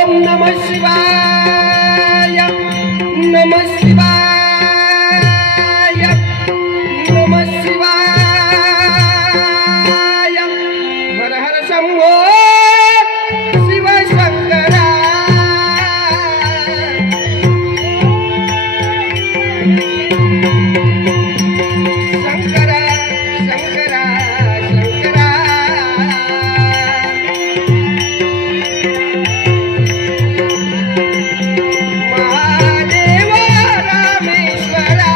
ओम नमः शिवाय नमः शिवाय नमः शिवाय हर हर शंभो शिव शंकरा शंकरा शंकरा शंकरा महादेव रामेश्वरा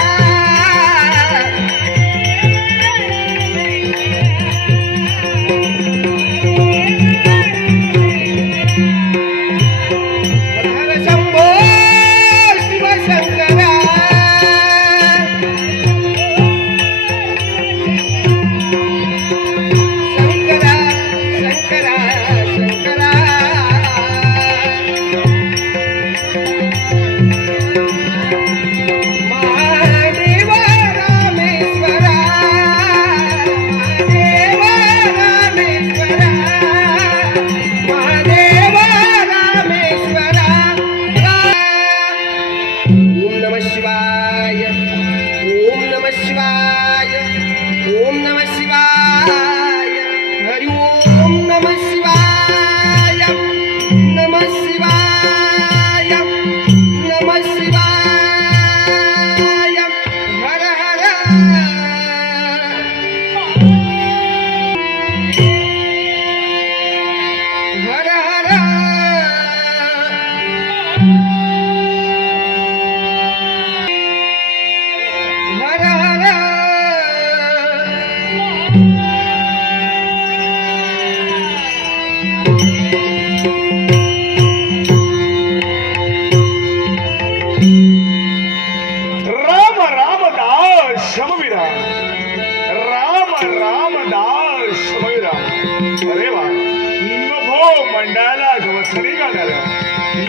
हर हर शंभो शिव शंकरा शंकरा शंकरा शंकरा महादेव रामेश्वरा महादेव रामेश्वरा महादेव रामेश्वरा ओम नमः शिवाय ओम नमः शिवाय ओम नमः शिवाय हरि ओम नमः शिवाय नमः शिवाय नमः शिवाय हर हर हर हर हर हर राम रामदास शमवीरा राम रामदास शमवीरा अरे वा नभो मंडळाला गवसणी गाणाऱ्या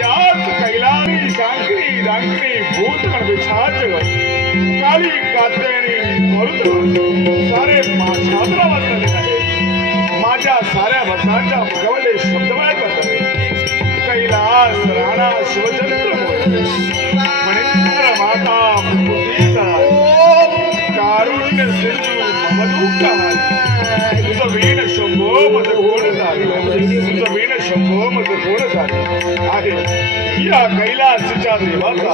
याच कैलानी शांकरी रांकरी भूत गणपिछाच काली कात्यायनी मरुत सारे माझ्यातला बसलेले आहे माझ्या साऱ्या भक्तांच्या मुखावले शब्दमय बसले कैलास राणा शिवचंद्र मणिंद्र माता मुकुंदीचा कारुण्य सिंधू मधुकाल तुझं वीण शंभो मध गोड झाली तुझं वीण शंभो मध गोड झाली आहे या कैलासच्या देवाचा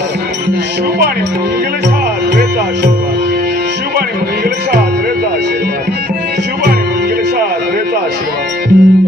शुभ आणि मंगलशा आश्रयाचा आशीर्वाद शुभ आणि मंगलशा आश्रयाचा आशीर्वाद शुभ आणि मंगलशा आश्रयाचा आशीर्वाद